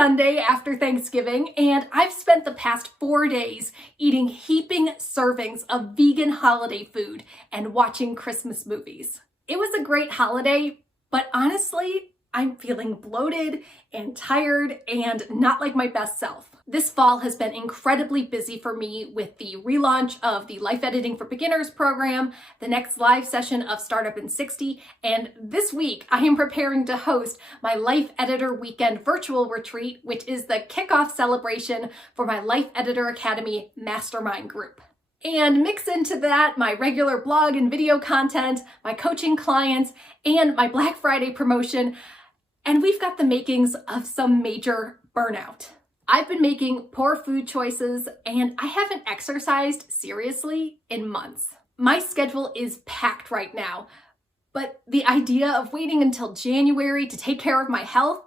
Sunday after Thanksgiving, and I've spent the past 4 days eating heaping servings of vegan holiday food and watching Christmas movies. It was a great holiday, but honestly, I'm feeling bloated and tired and not like my best self. This fall has been incredibly busy for me with the relaunch of the Life Editing for Beginners program, the next live session of Startup in 60, and this week I am preparing to host my Life Editor Weekend virtual retreat, which is the kickoff celebration for my Life Editor Academy mastermind group. And mix into that my regular blog and video content, my coaching clients, and my Black Friday promotion, and we've got the makings of some major burnout. I've been making poor food choices and I haven't exercised seriously in months. My schedule is packed right now, but the idea of waiting until January to take care of my health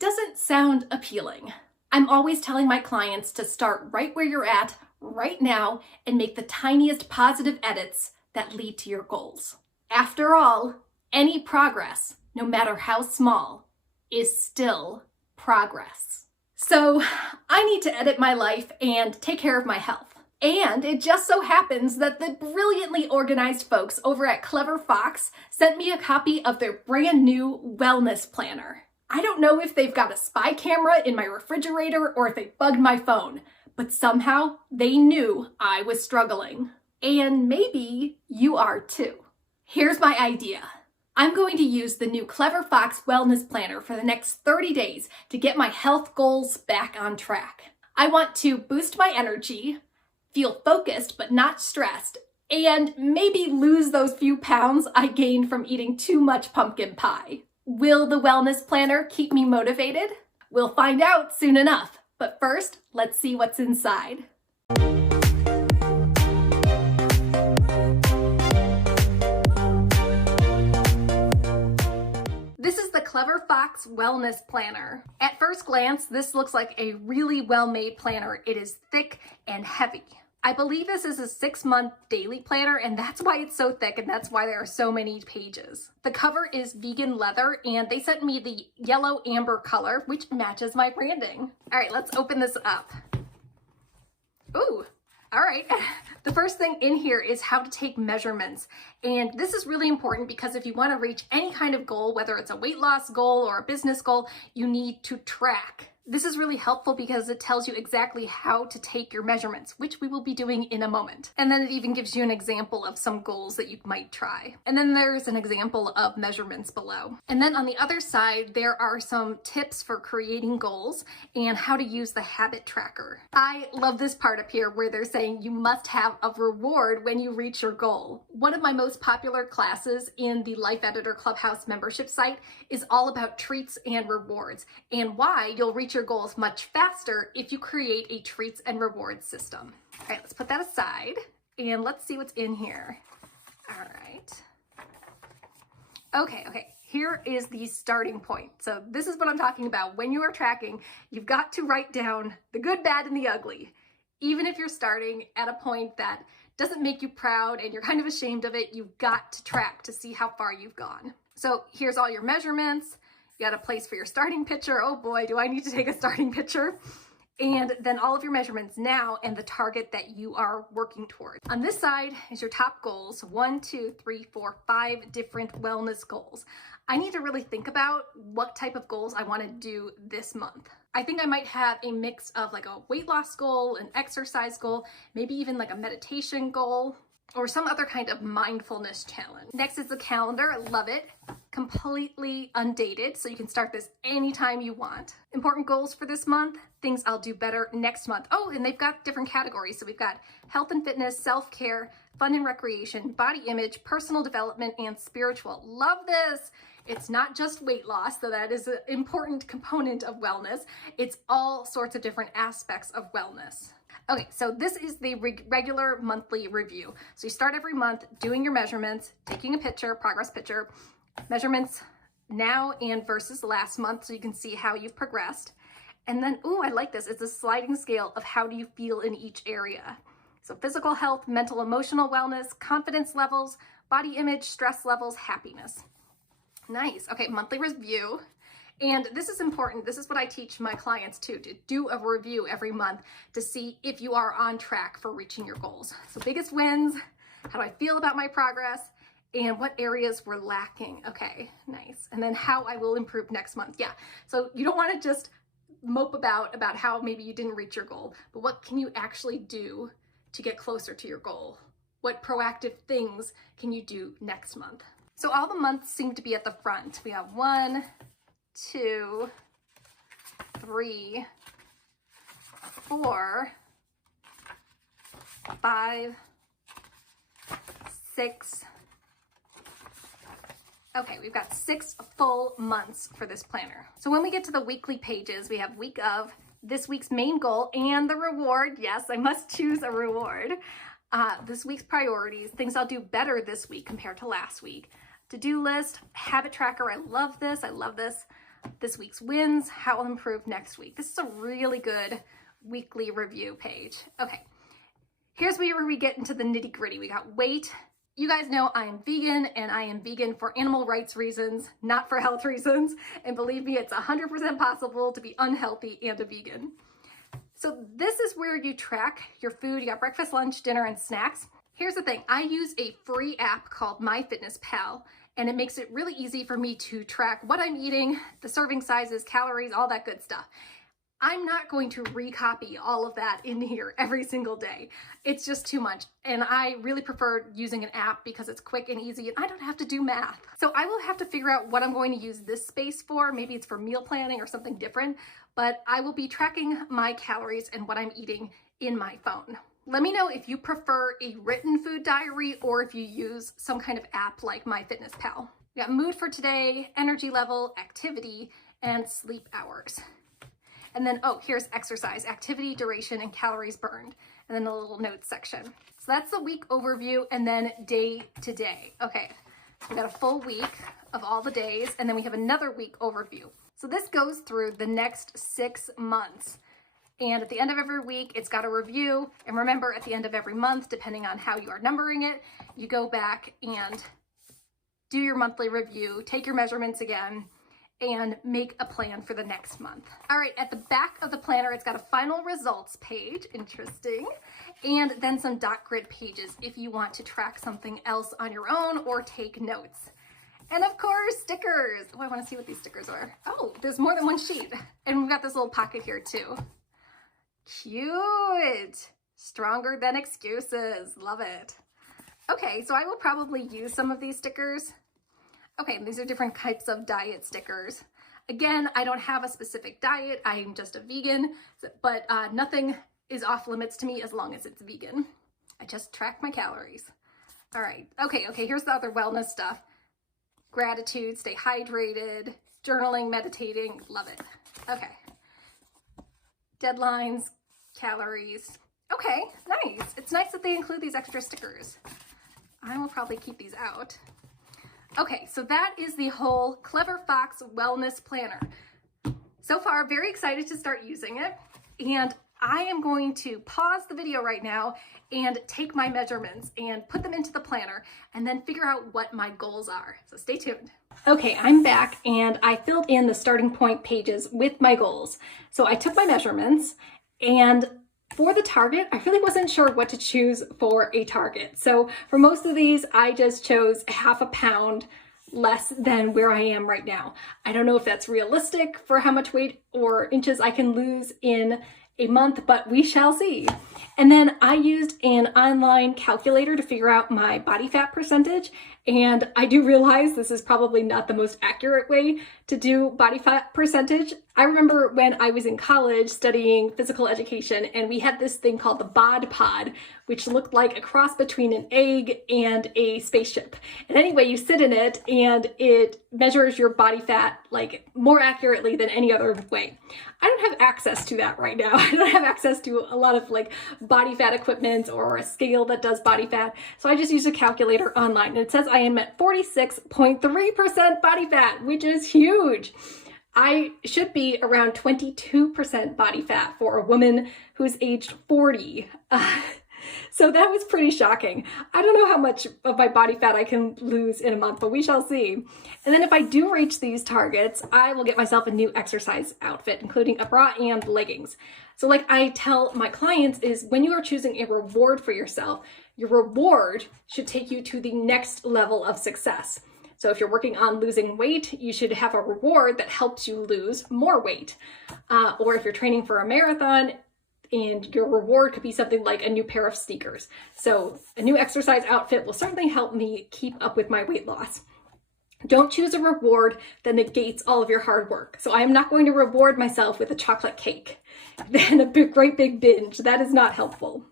doesn't sound appealing. I'm always telling my clients to start right where you're at right now and make the tiniest positive edits that lead to your goals. After all, any progress, no matter how small, is still progress. So I need to edit my life and take care of my health. And it just so happens that the brilliantly organized folks over at Clever Fox sent me a copy of their brand new wellness planner. I don't know if they've got a spy camera in my refrigerator or if they bugged my phone, but somehow they knew I was struggling. And maybe you are too. Here's my idea. I'm going to use the new Clever Fox Wellness Planner for the next 30 days to get my health goals back on track. I want to boost my energy, feel focused but not stressed, and maybe lose those few pounds I gained from eating too much pumpkin pie. Will the wellness planner keep me motivated? We'll find out soon enough, but first, let's see what's inside. This is the Clever Fox Wellness Planner. At first glance, this looks like a really well-made planner. It is thick and heavy. I believe this is a 6-month daily planner, and that's why it's so thick, and that's why there are so many pages. The cover is vegan leather, and they sent me the yellow amber color, which matches my branding. All right, let's open this up. Ooh. All right, the first thing in here is how to take measurements. And this is really important because if you want to reach any kind of goal, whether it's a weight loss goal or a business goal, you need to track. This is really helpful because it tells you exactly how to take your measurements, which we will be doing in a moment. And then it even gives you an example of some goals that you might try. And then there's an example of measurements below. And then on the other side, there are some tips for creating goals and how to use the habit tracker. I love this part up here where they're saying you must have a reward when you reach your goal. One of my most popular classes in the Life Editor Clubhouse membership site is all about treats and rewards and why you'll reach your goals much faster if you create a treats and rewards system. All right, let's put that aside and let's see what's in here. All right. Okay, here is the starting point. So this is what I'm talking about. When you are tracking, you've got to write down the good, bad, and the ugly. Even if you're starting at a point that doesn't make you proud and you're kind of ashamed of it, you've got to track to see how far you've gone. So here's all your measurements. You got a place for your starting picture. Oh boy, do I need to take a starting picture. And then all of your measurements now and the target that you are working towards. On this side is your top goals. 1, 2, 3, 4, 5 different wellness goals. I need to really think about what type of goals I want to do this month. I think I might have a mix of like a weight loss goal, an exercise goal, maybe even like a meditation goal, or some other kind of mindfulness challenge. Next is the calendar. I love it. Completely undated, so you can start this anytime you want. Important goals for this month, things I'll do better next month. Oh, and they've got different categories. So we've got health and fitness, self-care, fun and recreation, body image, personal development, and spiritual. Love this. It's not just weight loss, though that is an important component of wellness. It's all sorts of different aspects of wellness. Okay, so this is the regular monthly review. So you start every month doing your measurements, taking a picture, progress picture, measurements now and versus last month so you can see how you've progressed. And then, ooh, I like this. It's a sliding scale of how do you feel in each area. So physical health, mental, emotional wellness, confidence levels, body image, stress levels, happiness. Nice. Okay, monthly review. And this is important. This is what I teach my clients too, to do a review every month to see if you are on track for reaching your goals. So biggest wins, how do I feel about my progress, and what areas were lacking. Okay, nice. And then how I will improve next month. Yeah, so you don't want to just mope about how maybe you didn't reach your goal, but what can you actually do to get closer to your goal? What proactive things can you do next month? So all the months seem to be at the front. We have 1, 2, 3, 4, 5, 6. Okay, we've got 6 full months for this planner. So when we get to the weekly pages, we have week of, this week's main goal, and the reward. Yes, I must choose a reward. This week's priorities, things I'll do better this week compared to last week. To-do list, habit tracker, I love this, I love this. This week's wins, how I'll improve next week. This is a really good weekly review page. Okay, here's where we get into the nitty-gritty. We got weight. You guys know I am vegan, and I am vegan for animal rights reasons, not for health reasons. And believe me, it's 100% possible to be unhealthy and a vegan. So this is where you track your food. You got breakfast, lunch, dinner, and snacks. Here's the thing. I use a free app called MyFitnessPal, and it makes it really easy for me to track what I'm eating, the serving sizes, calories, all that good stuff. I'm not going to recopy all of that in here every single day. It's just too much. And I really prefer using an app because it's quick and easy and I don't have to do math. So I will have to figure out what I'm going to use this space for. Maybe it's for meal planning or something different, but I will be tracking my calories and what I'm eating in my phone. Let me know if you prefer a written food diary or if you use some kind of app like MyFitnessPal. We got mood for today, energy level, activity, and sleep hours. And then, oh, here's exercise, activity, duration, and calories burned. And then a little notes section. So that's the week overview and then day to day. Okay, we got a full week of all the days and then we have another week overview. So this goes through the next 6 months. And at the end of every week, it's got a review. And remember, at the end of every month, depending on how you are numbering it, you go back and do your monthly review, take your measurements again, and make a plan for the next month. All right, at the back of the planner, it's got a final results page, interesting, and then some dot grid pages if you want to track something else on your own or take notes. And of course, stickers. Oh, I wanna see what these stickers are. Oh, there's more than one sheet. And we've got this little pocket here too. Cute, stronger than excuses, love it. Okay, so I will probably use some of these stickers. Okay, these are different types of diet stickers. Again, I don't have a specific diet. I'm just a vegan, but nothing is off limits to me as long as it's vegan. I just track my calories. All right, okay, here's the other wellness stuff. Gratitude, stay hydrated, journaling, meditating, love it. Okay. Deadlines, calories. Okay, nice. It's nice that they include these extra stickers. I will probably keep these out. Okay, so that is the whole Clever Fox Wellness Planner. So far, very excited to start using it. And I am going to pause the video right now and take my measurements and put them into the planner and then figure out what my goals are. So stay tuned. Okay, I'm back and I filled in the starting point pages with my goals. So I took my measurements and for the target, I really wasn't sure what to choose for a target. So for most of these, I just chose half a pound less than where I am right now. I don't know if that's realistic for how much weight or inches I can lose in a month, but we shall see. And then I used an online calculator to figure out my body fat percentage. And I do realize this is probably not the most accurate way to do body fat percentage. I remember when I was in college studying physical education and we had this thing called the bod pod, which looked like a cross between an egg and a spaceship. And anyway, you sit in it and it measures your body fat like more accurately than any other way. I don't have access to that right now. I don't have access to a lot of like body fat equipment or a scale that does body fat. So I just use a calculator online and it says I am at 46.3% body fat, which is huge. I should be around 22% body fat for a woman who's aged 40. So that was pretty shocking. I don't know how much of my body fat I can lose in a month, but we shall see. And then if I do reach these targets, I will get myself a new exercise outfit, including a bra and leggings. So like I tell my clients is when you are choosing a reward for yourself, your reward should take you to the next level of success. So if you're working on losing weight, you should have a reward that helps you lose more weight. Or if you're training for a marathon, and your reward could be something like a new pair of sneakers. So a new exercise outfit will certainly help me keep up with my weight loss. Don't choose a reward that negates all of your hard work. So I am not going to reward myself with a chocolate cake, then a great big binge. That is not helpful.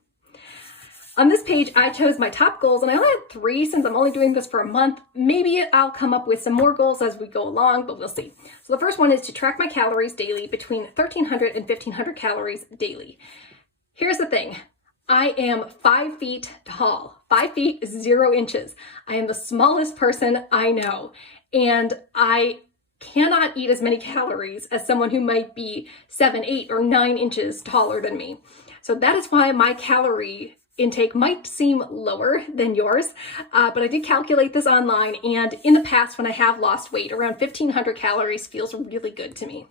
On this page, I chose my top goals, and I only had 3 since I'm only doing this for a month. Maybe I'll come up with some more goals as we go along, but we'll see. So the first one is to track my calories daily between 1,300 and 1,500 calories daily. Here's the thing. I am 5 feet tall, 5 feet 0 inches. I am the smallest person I know, and I cannot eat as many calories as someone who might be 7, 8, or 9 inches taller than me. So that is why my calorie intake might seem lower than yours, but I did calculate this online, and in the past when I have lost weight, around 1,500 calories feels really good to me.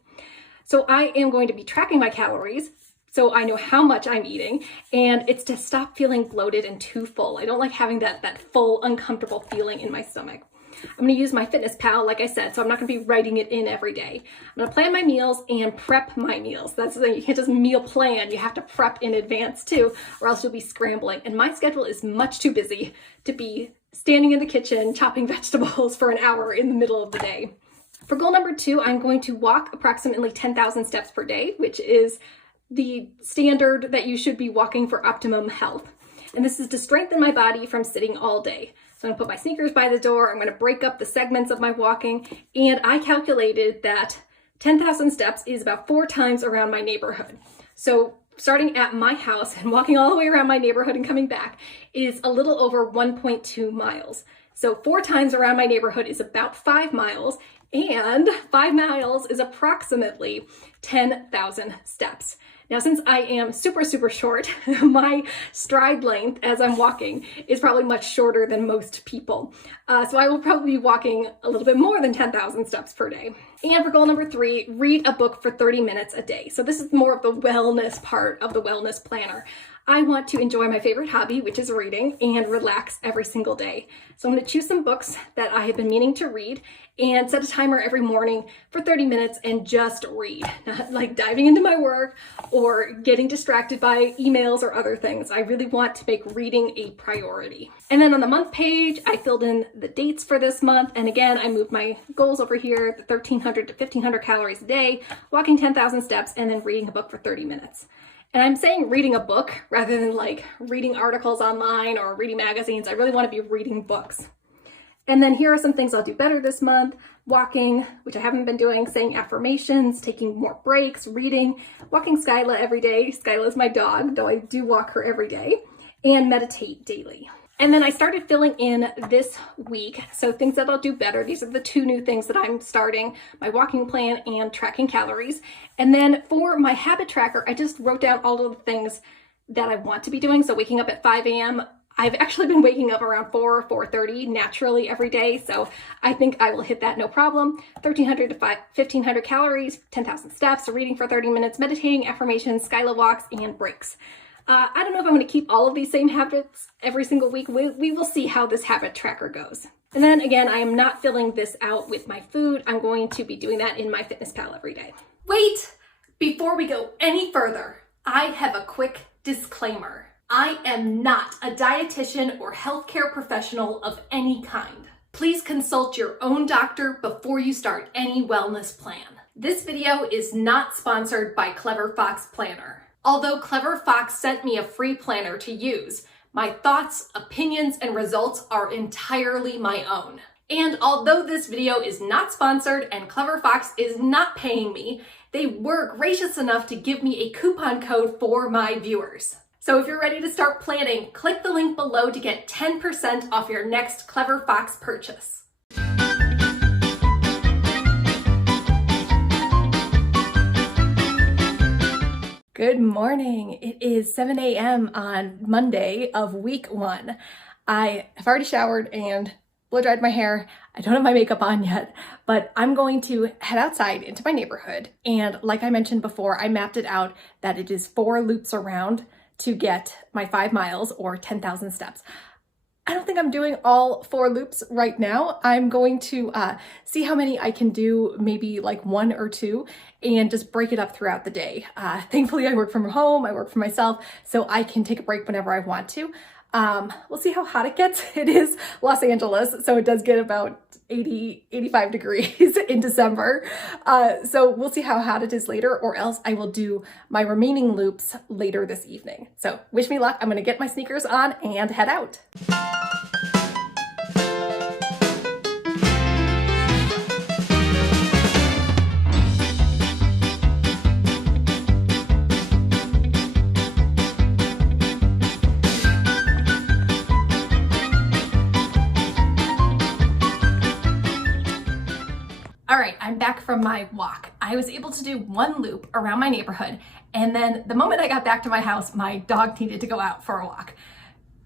So I am going to be tracking my calories so I know how much I'm eating, and it's to stop feeling bloated and too full. I don't like having that full, uncomfortable feeling in my stomach. I'm going to use my Fitness Pal, like I said, so I'm not going to be writing it in every day. I'm going to plan my meals and prep my meals. That's the thing. You can't just meal plan. You have to prep in advance too, or else you'll be scrambling. And my schedule is much too busy to be standing in the kitchen chopping vegetables for an hour in the middle of the day. For goal number 2, I'm going to walk approximately 10,000 steps per day, which is the standard that you should be walking for optimum health. And this is to strengthen my body from sitting all day. So I'm gonna put my sneakers by the door, I'm gonna break up the segments of my walking, and I calculated that 10,000 steps is about 4 times around my neighborhood. So starting at my house and walking all the way around my neighborhood and coming back is a little over 1.2 miles. So 4 times around my neighborhood is about 5 miles, and 5 miles is approximately 10,000 steps. Now, since I am super, super short, my stride length as I'm walking is probably much shorter than most people. So I will probably be walking a little bit more than 10,000 steps per day. And for goal number 3, read a book for 30 minutes a day. So this is more of the wellness part of the wellness planner. I want to enjoy my favorite hobby, which is reading, and relax every single day. So I'm going to choose some books that I have been meaning to read and set a timer every morning for 30 minutes and just read. Not like diving into my work or getting distracted by emails or other things. I really want to make reading a priority. And then on the month page, I filled in the dates for this month. And again, I moved my goals over here, the 1,300 to 1,500 calories a day, walking 10,000 steps, and then reading a book for 30 minutes. And I'm saying reading a book rather than like reading articles online or reading magazines. I really want to be reading books. And then here are some things I'll do better this month. Walking, which I haven't been doing, saying affirmations, taking more breaks, reading, walking Skyla every day. Skyla is my dog, though I do walk her every day, and meditate daily. And then I started filling in this week. So things that I'll do better. These are the 2 new things that I'm starting, my walking plan and tracking calories. And then for my habit tracker, I just wrote down all of the things that I want to be doing. So waking up at 5 a.m. I've actually been waking up around 4:30 naturally every day. So I think I will hit that no problem. 1,300 to 1,500 calories, 10,000 steps, reading for 30 minutes, meditating, affirmations, Skyla walks, and breaks. I don't know if I'm going to keep all of these same habits every single week. We will see how this habit tracker goes. And then again, I am not filling this out with my food. I'm going to be doing that in my Fitness Pal every day. Wait, before we go any further, I have a quick disclaimer. I am not a dietitian or healthcare professional of any kind. Please consult your own doctor before you start any wellness plan. This video is not sponsored by Clever Fox Planner. Although Clever Fox sent me a free planner to use, my thoughts, opinions, and results are entirely my own. And although this video is not sponsored and Clever Fox is not paying me, they were gracious enough to give me a coupon code for my viewers. So if you're ready to start planning, click the link below to get 10% off your next Clever Fox purchase. Good morning. It is 7 a.m. on Monday of week 1. I have already showered and blow dried my hair. I don't have my makeup on yet, but I'm going to head outside into my neighborhood. And like I mentioned before, I mapped it out that it is 4 loops around to get my 5 miles or 10,000 steps. I don't think I'm doing all 4 loops right now. I'm going to see how many I can do, maybe like 1 or 2, and just break it up throughout the day. Thankfully, I work from home, I work for myself, so I can take a break whenever I want to. We'll see how hot it gets. It is Los Angeles, so it does get about 80, 85 degrees in December. So we'll see how hot it is later, or else I will do my remaining loops later this evening. So wish me luck. I'm gonna get my sneakers on and head out. All right, I'm back from my walk. I was able to do 1 loop around my neighborhood, and then the moment I got back to my house, my dog needed to go out for a walk.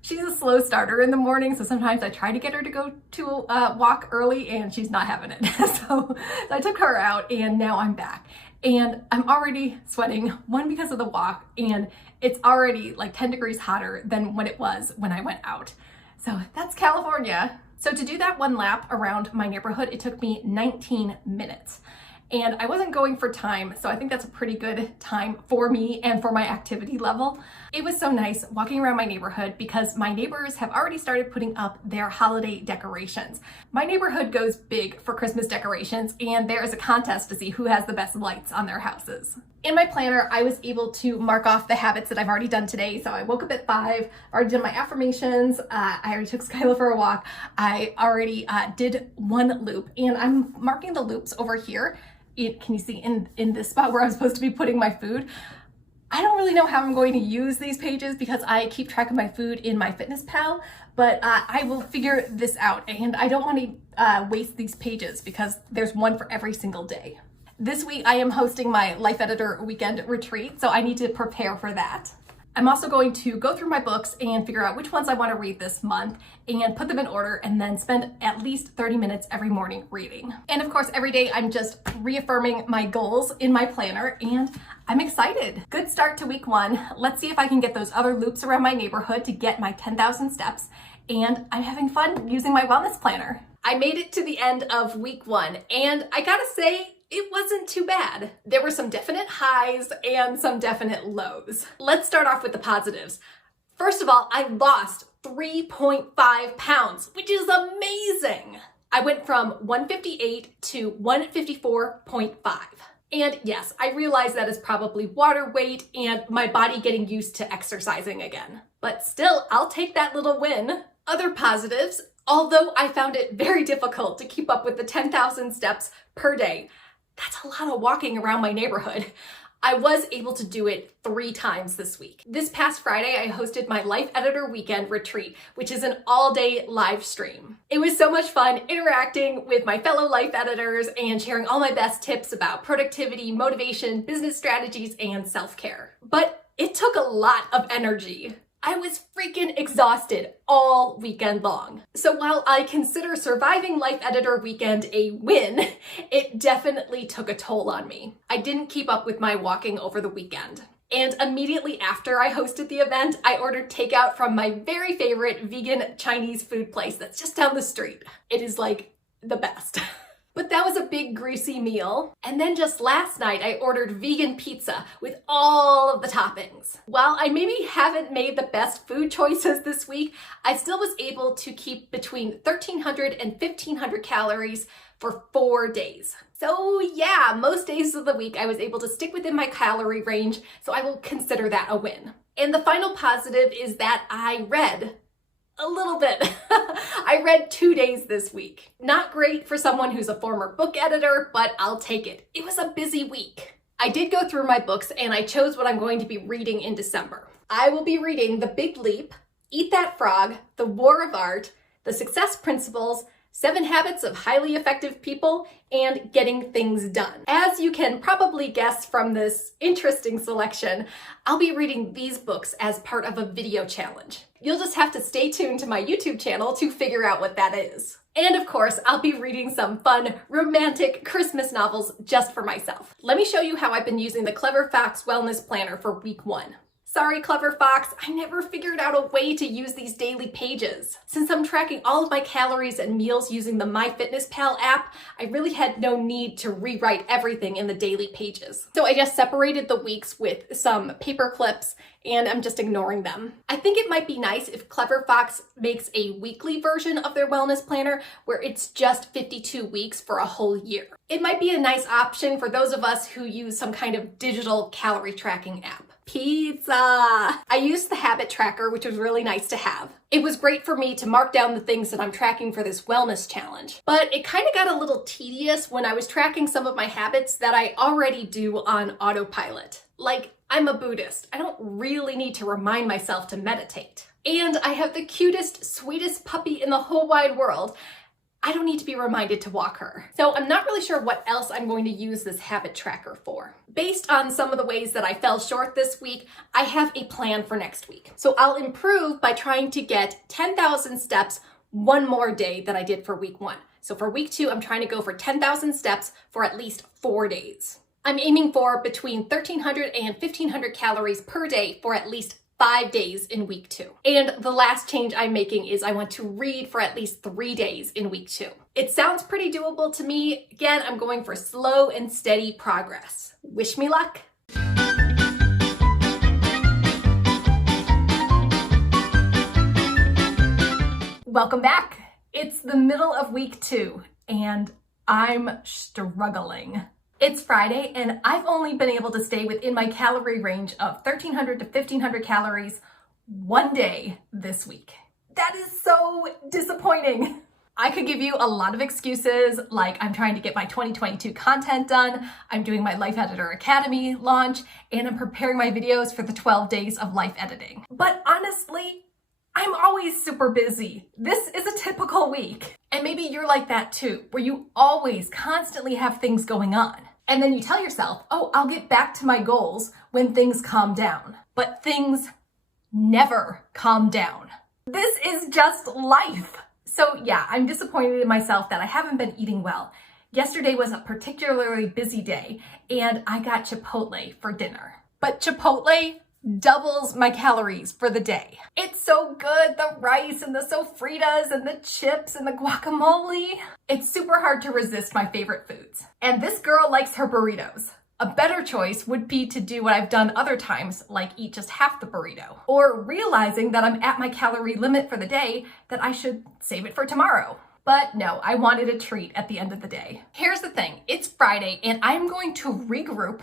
She's a slow starter in the morning, so sometimes I try to get her to go to a walk early, and she's not having it. So I took her out, and now I'm back. And I'm already sweating, 1, because of the walk, and it's already like 10 degrees hotter than when it was when I went out. So that's California. So to do that 1 lap around my neighborhood, it took me 19 minutes. And I wasn't going for time, so I think that's a pretty good time for me and for my activity level. It was so nice walking around my neighborhood because my neighbors have already started putting up their holiday decorations. My neighborhood goes big for Christmas decorations, and there is a contest to see who has the best lights on their houses. In my planner, I was able to mark off the habits that I've already done today. So I woke up at 5, already did my affirmations. I already took Skylar for a walk. I already did 1 loop, and I'm marking the loops over here. Can you see in this spot where I'm supposed to be putting my food? I don't really know how I'm going to use these pages because I keep track of my food in my Fitness Pal, but I will figure this out, and I don't want to waste these pages because there's 1 for every single day. This week I am hosting my Life Editor weekend retreat, so I need to prepare for that. I'm also going to go through my books and figure out which ones I want to read this month and put them in order, and then spend at least 30 minutes every morning reading. And of course, every day I'm just reaffirming my goals in my planner, and I'm excited. Good start to week 1. Let's see if I can get those other loops around my neighborhood to get my 10,000 steps, and I'm having fun using my wellness planner. I made it to the end of week 1, and I gotta say, it wasn't too bad. There were some definite highs and some definite lows. Let's start off with the positives. First of all, I lost 3.5 pounds, which is amazing. I went from 158 to 154.5. And yes, I realize that is probably water weight and my body getting used to exercising again. But still, I'll take that little win. Other positives, although I found it very difficult to keep up with the 10,000 steps per day, that's a lot of walking around my neighborhood. I was able to do it 3 times this week. This past Friday, I hosted my Life Editor Weekend Retreat, which is an all-day live stream. It was so much fun interacting with my fellow life editors and sharing all my best tips about productivity, motivation, business strategies, and self-care. But it took a lot of energy. I was freaking exhausted all weekend long. So while I consider surviving Life Editor Weekend a win, it definitely took a toll on me. I didn't keep up with my walking over the weekend. And immediately after I hosted the event, I ordered takeout from my very favorite vegan Chinese food place that's just down the street. It is like the best. But that was a big greasy meal. And then just last night, I ordered vegan pizza with all of the toppings. While I maybe haven't made the best food choices this week, I still was able to keep between 1,300 and 1,500 calories for 4 days. So yeah, most days of the week I was able to stick within my calorie range, so I will consider that a win. And the final positive is that I read a little bit. I read 2 days this week. Not great for someone who's a former book editor, but I'll take it. It was a busy week. I did go through my books and I chose what I'm going to be reading in December. I will be reading The Big Leap, Eat That Frog, The War of Art, The Success Principles, 7 Habits of Highly Effective People, and Getting Things Done. As you can probably guess from this interesting selection, I'll be reading these books as part of a video challenge. You'll just have to stay tuned to my YouTube channel to figure out what that is. And of course, I'll be reading some fun, romantic Christmas novels just for myself. Let me show you how I've been using the Clever Fox Wellness Planner for week 1. Sorry, Clever Fox, I never figured out a way to use these daily pages. Since I'm tracking all of my calories and meals using the MyFitnessPal app, I really had no need to rewrite everything in the daily pages. So I just separated the weeks with some paper clips, and I'm just ignoring them. I think it might be nice if Clever Fox makes a weekly version of their wellness planner where it's just 52 weeks for a whole year. It might be a nice option for those of us who use some kind of digital calorie tracking app. Pizza! I used the habit tracker, which was really nice to have. It was great for me to mark down the things that I'm tracking for this wellness challenge. But it kind of got a little tedious when I was tracking some of my habits that I already do on autopilot. Like, I'm a Buddhist. I don't really need to remind myself to meditate. And I have the cutest, sweetest puppy in the whole wide world. I don't need to be reminded to walk her. So I'm not really sure what else I'm going to use this habit tracker for. Based on some of the ways that I fell short this week, I have a plan for next week. So I'll improve by trying to get 10,000 steps one more day than I did for week 1. So for week 2, I'm trying to go for 10,000 steps for at least 4 days. I'm aiming for between 1,300 and 1,500 calories per day for at least 5 days in week 2. And the last change I'm making is I want to read for at least 3 days in week 2. It sounds pretty doable to me. Again, I'm going for slow and steady progress. Wish me luck. Welcome back. It's the middle of week 2 and I'm struggling. It's Friday and I've only been able to stay within my calorie range of 1,300 to 1,500 calories one day this week. That is so disappointing. I could give you a lot of excuses, like I'm trying to get my 2022 content done, I'm doing my Life Editor Academy launch, and I'm preparing my videos for the 12 days of life editing. But honestly, I'm always super busy. This is a typical week. And maybe you're like that too, where you always constantly have things going on. And then you tell yourself, oh, I'll get back to my goals when things calm down. But things never calm down. This is just life. So yeah, I'm disappointed in myself that I haven't been eating well. Yesterday was a particularly busy day and I got Chipotle for dinner. But Chipotle doubles my calories for the day. It's so good, the rice and the sofritas and the chips and the guacamole. It's super hard to resist my favorite foods. And this girl likes her burritos. A better choice would be to do what I've done other times, like eat just half the burrito. Or realizing that I'm at my calorie limit for the day, that I should save it for tomorrow. But no, I wanted a treat at the end of the day. Here's the thing, it's Friday and I'm going to regroup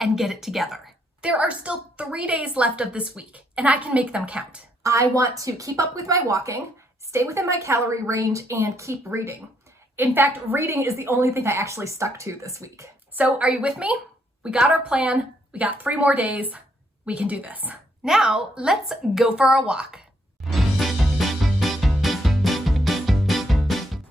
and get it together. There are still 3 days left of this week, and I can make them count. I want to keep up with my walking, stay within my calorie range, and keep reading. In fact, reading is the only thing I actually stuck to this week. So are you with me? We got our plan. We got 3 more days. We can do this. Now, let's go for a walk.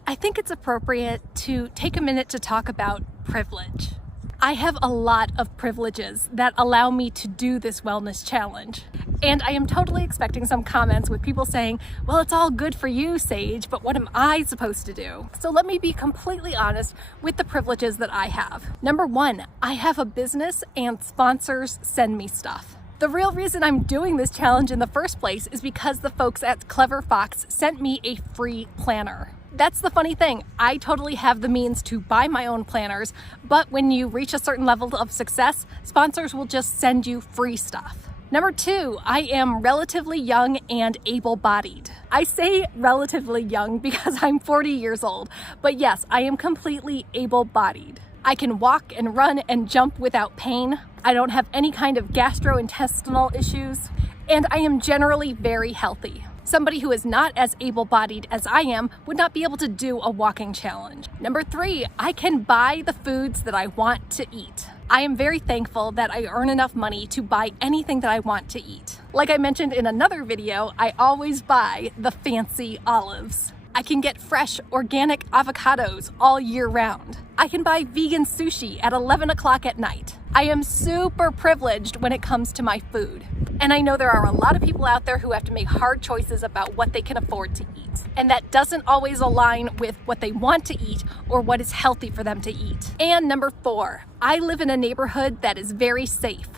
I think it's appropriate to take a minute to talk about privilege. I have a lot of privileges that allow me to do this wellness challenge. And I am totally expecting some comments with people saying, well, it's all good for you, Sage, but what am I supposed to do? So let me be completely honest with the privileges that I have. Number 1, I have a business and sponsors send me stuff. The real reason I'm doing this challenge in the first place is because the folks at Clever Fox sent me a free planner. That's the funny thing. I totally have the means to buy my own planners, but when you reach a certain level of success, sponsors will just send you free stuff. Number 2, I am relatively young and able-bodied. I say relatively young because I'm 40 years old, but yes, I am completely able-bodied. I can walk and run and jump without pain. I don't have any kind of gastrointestinal issues, and I am generally very healthy. Somebody who is not as able-bodied as I am would not be able to do a walking challenge. Number 3, I can buy the foods that I want to eat. I am very thankful that I earn enough money to buy anything that I want to eat. Like I mentioned in another video, I always buy the fancy olives. I can get fresh, organic avocados all year round. I can buy vegan sushi at 11 o'clock at night. I am super privileged when it comes to my food. And I know there are a lot of people out there who have to make hard choices about what they can afford to eat. And that doesn't always align with what they want to eat or what is healthy for them to eat. And number 4, I live in a neighborhood that is very safe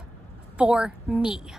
for me.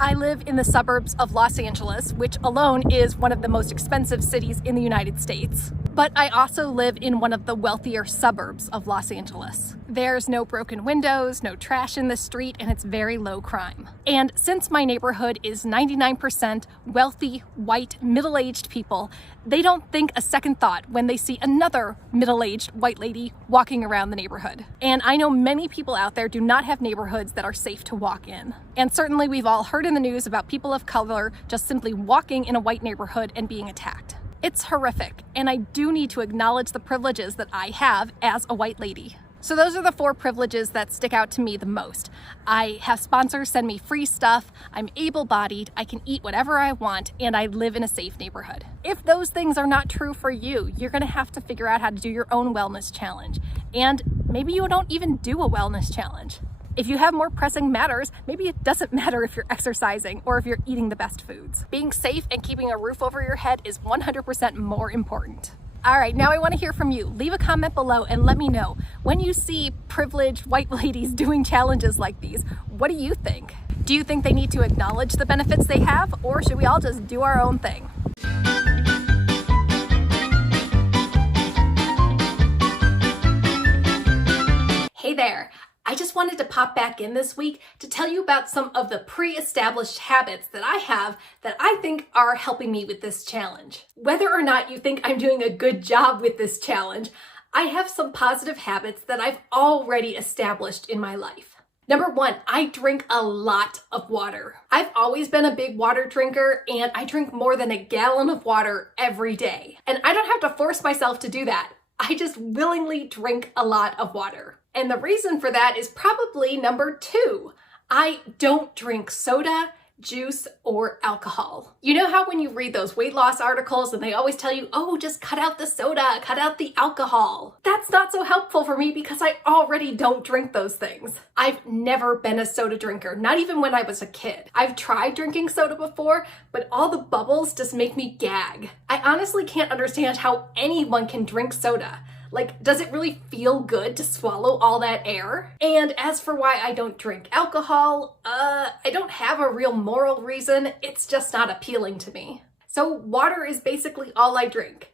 I live in the suburbs of Los Angeles, which alone is one of the most expensive cities in the United States. But I also live in one of the wealthier suburbs of Los Angeles. There's no broken windows, no trash in the street, and it's very low crime. And since my neighborhood is 99% wealthy, white, middle-aged people, they don't think a second thought when they see another middle-aged white lady walking around the neighborhood. And I know many people out there do not have neighborhoods that are safe to walk in. And certainly we've all heard in the news about people of color just simply walking in a white neighborhood and being attacked. It's horrific, and I do need to acknowledge the privileges that I have as a white lady. So those are the 4 privileges that stick out to me the most. I have sponsors send me free stuff, I'm able-bodied, I can eat whatever I want, and I live in a safe neighborhood. If those things are not true for you, you're gonna have to figure out how to do your own wellness challenge. And maybe you don't even do a wellness challenge. If you have more pressing matters, maybe it doesn't matter if you're exercising or if you're eating the best foods. Being safe and keeping a roof over your head is 100% more important. All right, now I want to hear from you. Leave a comment below and let me know. When you see privileged white ladies doing challenges like these, what do you think? Do you think they need to acknowledge the benefits they have, or should we all just do our own thing? Hey there. I just wanted to pop back in this week to tell you about some of the pre-established habits that I have that I think are helping me with this challenge. Whether or not you think I'm doing a good job with this challenge, I have some positive habits that I've already established in my life. Number 1, I drink a lot of water. I've always been a big water drinker, and I drink more than a gallon of water every day. And I don't have to force myself to do that. I just willingly drink a lot of water. And the reason for that is probably number 2. I don't drink soda, juice, or alcohol. You know how when you read those weight loss articles and they always tell you, oh, just cut out the soda, cut out the alcohol. That's not so helpful for me because I already don't drink those things. I've never been a soda drinker, not even when I was a kid. I've tried drinking soda before, but all the bubbles just make me gag. I honestly can't understand how anyone can drink soda. Like, does it really feel good to swallow all that air? And as for why I don't drink alcohol, I don't have a real moral reason. It's just not appealing to me. So water is basically all I drink,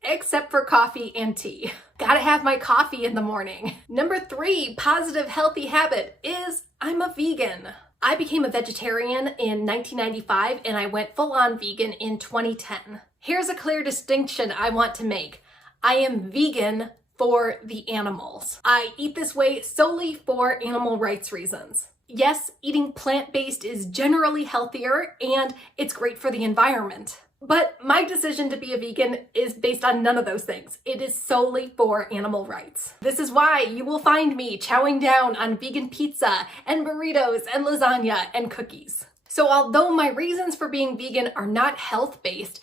except for coffee and tea. Gotta have my coffee in the morning. Number 3 positive healthy habit is I'm a vegan. I became a vegetarian in 1995 and I went full-on vegan in 2010. Here's a clear distinction I want to make. I am vegan for the animals. I eat this way solely for animal rights reasons. Yes, eating plant-based is generally healthier and it's great for the environment. But my decision to be a vegan is based on none of those things. It is solely for animal rights. This is why you will find me chowing down on vegan pizza and burritos and lasagna and cookies. So although my reasons for being vegan are not health-based,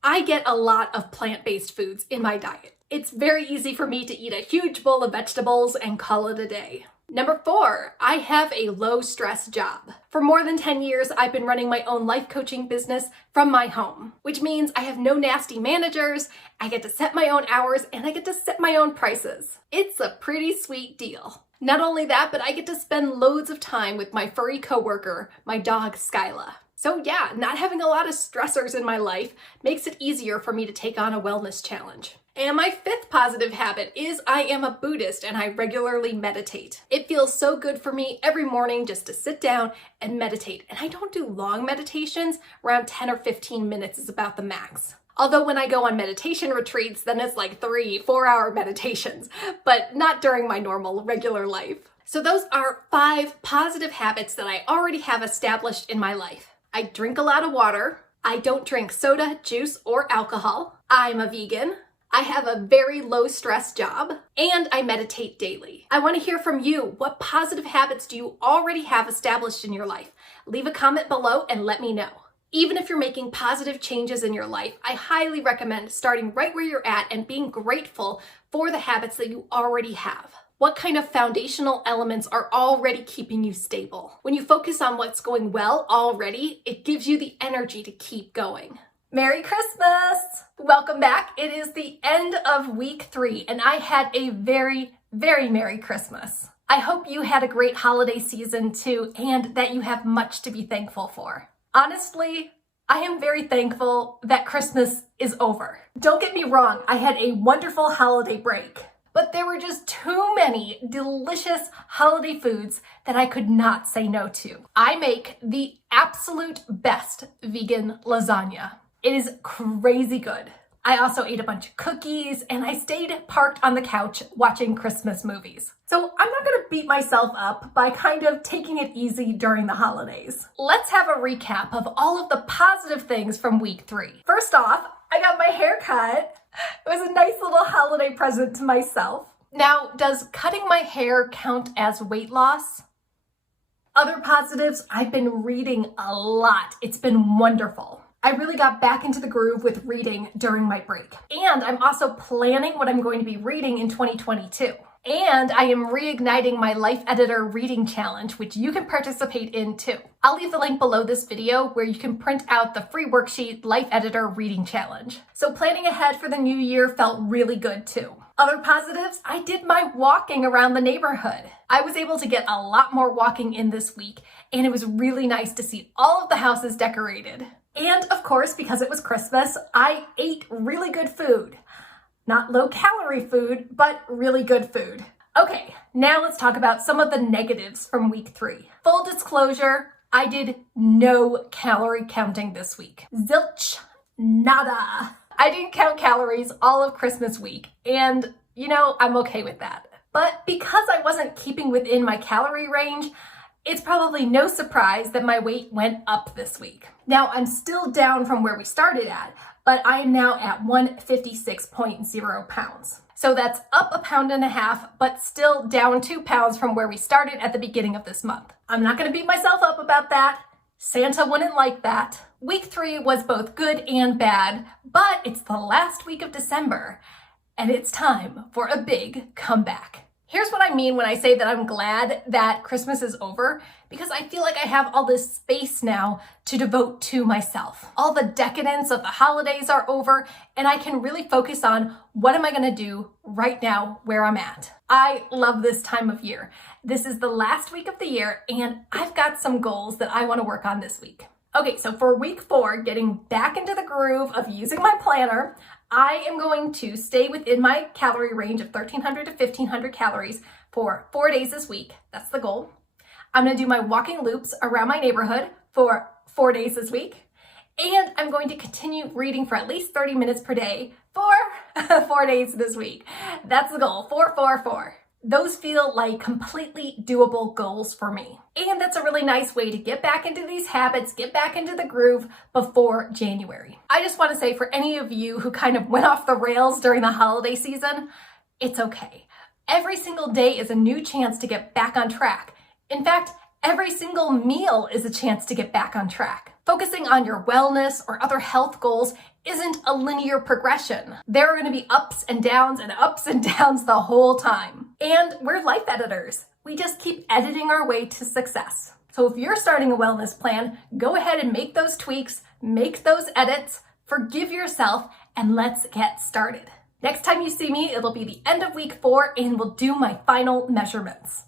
I get a lot of plant-based foods in my diet. It's very easy for me to eat a huge bowl of vegetables and call it a day. Number 4, I have a low-stress job. For more than 10 years, I've been running my own life coaching business from my home, which means I have no nasty managers, I get to set my own hours, and I get to set my own prices. It's a pretty sweet deal. Not only that, but I get to spend loads of time with my furry coworker, my dog Skyla. So yeah, not having a lot of stressors in my life makes it easier for me to take on a wellness challenge. And my 5th positive habit is I am a Buddhist and I regularly meditate. It feels so good for me every morning just to sit down and meditate. And I don't do long meditations, around 10 or 15 minutes is about the max. Although when I go on meditation retreats, then it's like 3-4 hour meditations, but not during my normal regular life. So those are 5 positive habits that I already have established in my life. I drink a lot of water. I don't drink soda, juice, or alcohol. I'm a vegan. I have a very low stress job, and I meditate daily. I want to hear from you. What positive habits do you already have established in your life? Leave a comment below and let me know. Even if you're making positive changes in your life, I highly recommend starting right where you're at and being grateful for the habits that you already have. What kind of foundational elements are already keeping you stable? When you focus on what's going well already, it gives you the energy to keep going. Merry Christmas! Welcome back. It is the end of week 3, and I had a very, very Merry Christmas. I hope you had a great holiday season too, and that you have much to be thankful for. Honestly, I am very thankful that Christmas is over. Don't get me wrong, I had a wonderful holiday break. But there were just too many delicious holiday foods that I could not say no to. I make the absolute best vegan lasagna. It is crazy good. I also ate a bunch of cookies and I stayed parked on the couch watching Christmas movies. So I'm not gonna beat myself up by kind of taking it easy during the holidays. Let's have a recap of all of the positive things from week 3. First off, I got my hair cut. It was a nice little holiday present to myself. Now, does cutting my hair count as weight loss? Other positives, I've been reading a lot. It's been wonderful. I really got back into the groove with reading during my break. And I'm also planning what I'm going to be reading in 2022. And I am reigniting my Life Editor Reading Challenge, which you can participate in too. I'll leave the link below this video where you can print out the free worksheet Life Editor Reading Challenge. So planning ahead for the new year felt really good too. Other positives, I did my walking around the neighborhood. I was able to get a lot more walking in this week, and it was really nice to see all of the houses decorated. And of course, because it was Christmas, I ate really good food. Not low-calorie food, but really good food. Okay, now let's talk about some of the negatives from week 3. Full disclosure, I did no calorie counting this week. Zilch, nada. I didn't count calories all of Christmas week, and I'm okay with that. But because I wasn't keeping within my calorie range, it's probably no surprise that my weight went up this week. Now, I'm still down from where we started at, but I am now at 156.0 pounds. So that's up 1.5 pounds, but still down 2 pounds from where we started at the beginning of this month. I'm not gonna beat myself up about that. Santa wouldn't like that. Week 3 was both good and bad, but it's the last week of December, and it's time for a big comeback. Here's what I mean when I say that I'm glad that Christmas is over, because I feel like I have all this space now to devote to myself. All the decadence of the holidays are over, and I can really focus on what am I gonna do right now where I'm at. I love this time of year. This is the last week of the year, and I've got some goals that I wanna work on this week. Okay, so for week 4, getting back into the groove of using my planner, I am going to stay within my calorie range of 1,300 to 1,500 calories for 4 days this week. That's the goal. I'm gonna do my walking loops around my neighborhood for 4 days this week. And I'm going to continue reading for at least 30 minutes per day for 4 days this week. That's the goal, 4, 4, 4. Those feel like completely doable goals for me. And that's a really nice way to get back into these habits, get back into the groove before January. I just want to say for any of you who kind of went off the rails during the holiday season, it's okay. Every single day is a new chance to get back on track. In fact, every single meal is a chance to get back on track. Focusing on your wellness or other health goals isn't a linear progression. There are going to be ups and downs the whole time. And we're life editors. We just keep editing our way to success. So if you're starting a wellness plan, go ahead and make those tweaks, make those edits, forgive yourself, and let's get started. Next time you see me, it'll be the end of week 4 and we'll do my final measurements.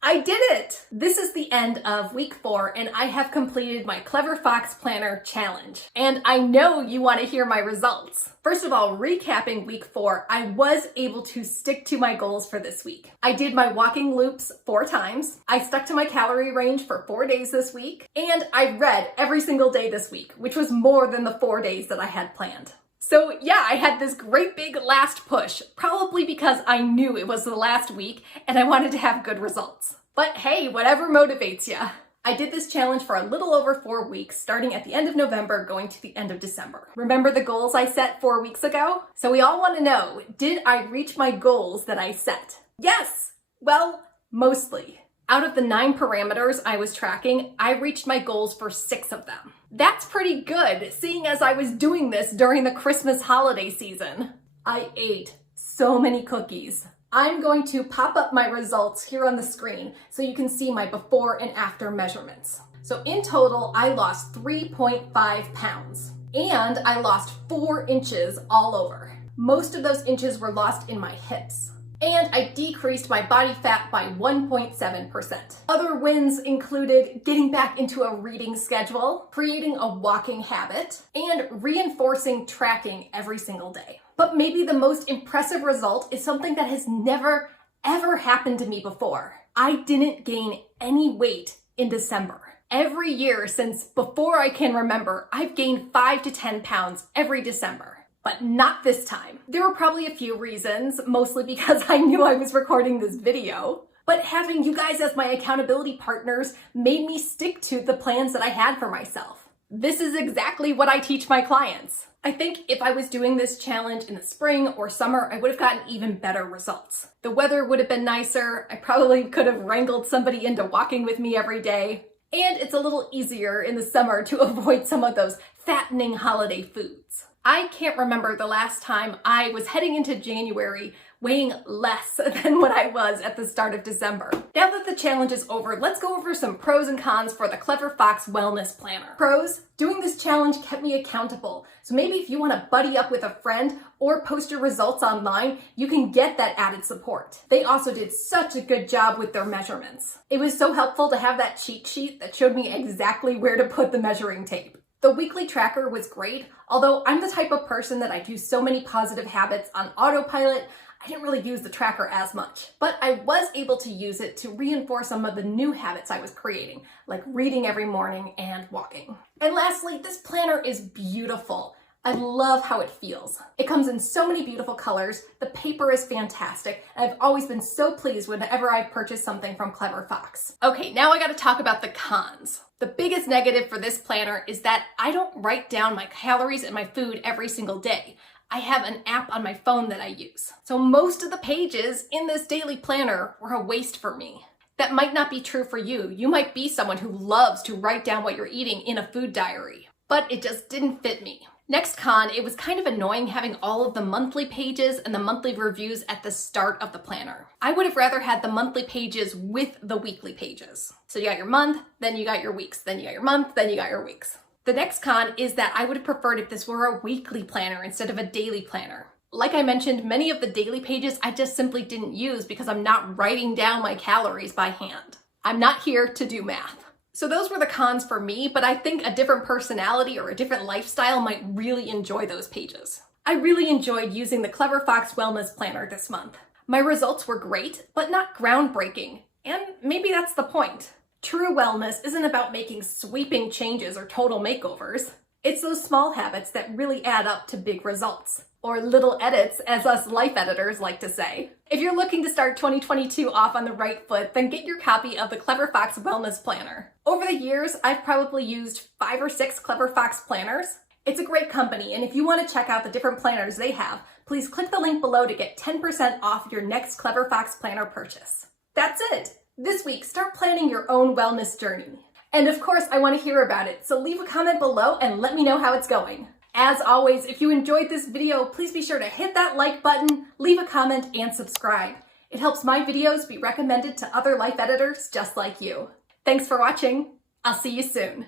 I did it! This is the end of week 4 and I have completed my Clever Fox Planner challenge. And I know you want to hear my results. First of all, recapping week 4, I was able to stick to my goals for this week. I did my walking loops 4 times. I stuck to my calorie range for 4 days this week. And I read every single day this week, which was more than the 4 days that I had planned. So yeah, I had this great big last push, probably because I knew it was the last week and I wanted to have good results. But hey, whatever motivates ya. I did this challenge for a little over 4 weeks, starting at the end of November, going to the end of December. Remember the goals I set 4 weeks ago? So we all want to know, did I reach my goals that I set? Yes, Well, mostly. Out of the 9 parameters I was tracking, I reached my goals for 6 of them. That's pretty good, seeing as I was doing this during the Christmas holiday season. I ate so many cookies. I'm going to pop up my results here on the screen so you can see my before and after measurements. So in total, I lost 3.5 pounds and I lost 4 inches all over. Most of those inches were lost in my hips. And I decreased my body fat by 1.7%. Other wins included getting back into a reading schedule, creating a walking habit, and reinforcing tracking every single day. But maybe the most impressive result is something that has never, ever happened to me before. I didn't gain any weight in December. Every year since before I can remember, I've gained 5 to 10 pounds every December. But not this time. There were probably a few reasons, mostly because I knew I was recording this video. But having you guys as my accountability partners made me stick to the plans that I had for myself. This is exactly what I teach my clients. I think if I was doing this challenge in the spring or summer, I would have gotten even better results. The weather would have been nicer. I probably could have wrangled somebody into walking with me every day. And it's a little easier in the summer to avoid some of those fattening holiday foods. I can't remember the last time I was heading into January weighing less than what I was at the start of December. Now that the challenge is over, let's go over some pros and cons for the Clever Fox Wellness Planner. Pros: doing this challenge kept me accountable. So maybe if you want to buddy up with a friend or post your results online, you can get that added support. They also did such a good job with their measurements. It was so helpful to have that cheat sheet that showed me exactly where to put the measuring tape. The weekly tracker was great, although I'm the type of person that I do so many positive habits on autopilot, I didn't really use the tracker as much. But I was able to use it to reinforce some of the new habits I was creating, like reading every morning and walking. And lastly, this planner is beautiful. I love how it feels. It comes in so many beautiful colors, the paper is fantastic, and I've always been so pleased whenever I've purchased something from Clever Fox. Okay, now I gotta talk about the cons. The biggest negative for this planner is that I don't write down my calories and my food every single day. I have an app on my phone that I use. So most of the pages in this daily planner were a waste for me. That might not be true for you. You might be someone who loves to write down what you're eating in a food diary, but it just didn't fit me. Next con, it was kind of annoying having all of the monthly pages and the monthly reviews at the start of the planner. I would have rather had the monthly pages with the weekly pages. So you got your month, then you got your weeks, then you got your month, then you got your weeks. The next con is that I would have preferred if this were a weekly planner instead of a daily planner. Like I mentioned, many of the daily pages I just simply didn't use because I'm not writing down my calories by hand. I'm not here to do math. So those were the cons for me, but I think a different personality or a different lifestyle might really enjoy those pages. I really enjoyed using the Clever Fox Wellness Planner this month. My results were great, but not groundbreaking, and maybe that's the point. True wellness isn't about making sweeping changes or total makeovers. It's those small habits that really add up to big results. Or little edits, as us life editors like to say. If you're looking to start 2022 off on the right foot, then get your copy of the Clever Fox Wellness Planner. Over the years, I've probably used 5 or 6 Clever Fox planners. It's a great company, and if you want to check out the different planners they have, please click the link below to get 10% off your next Clever Fox planner purchase. That's it! This week, start planning your own wellness journey. And of course, I want to hear about it, so leave a comment below and let me know how it's going. As always, if you enjoyed this video, please be sure to hit that like button, leave a comment, and subscribe. It helps my videos be recommended to other life editors just like you. Thanks for watching. I'll see you soon.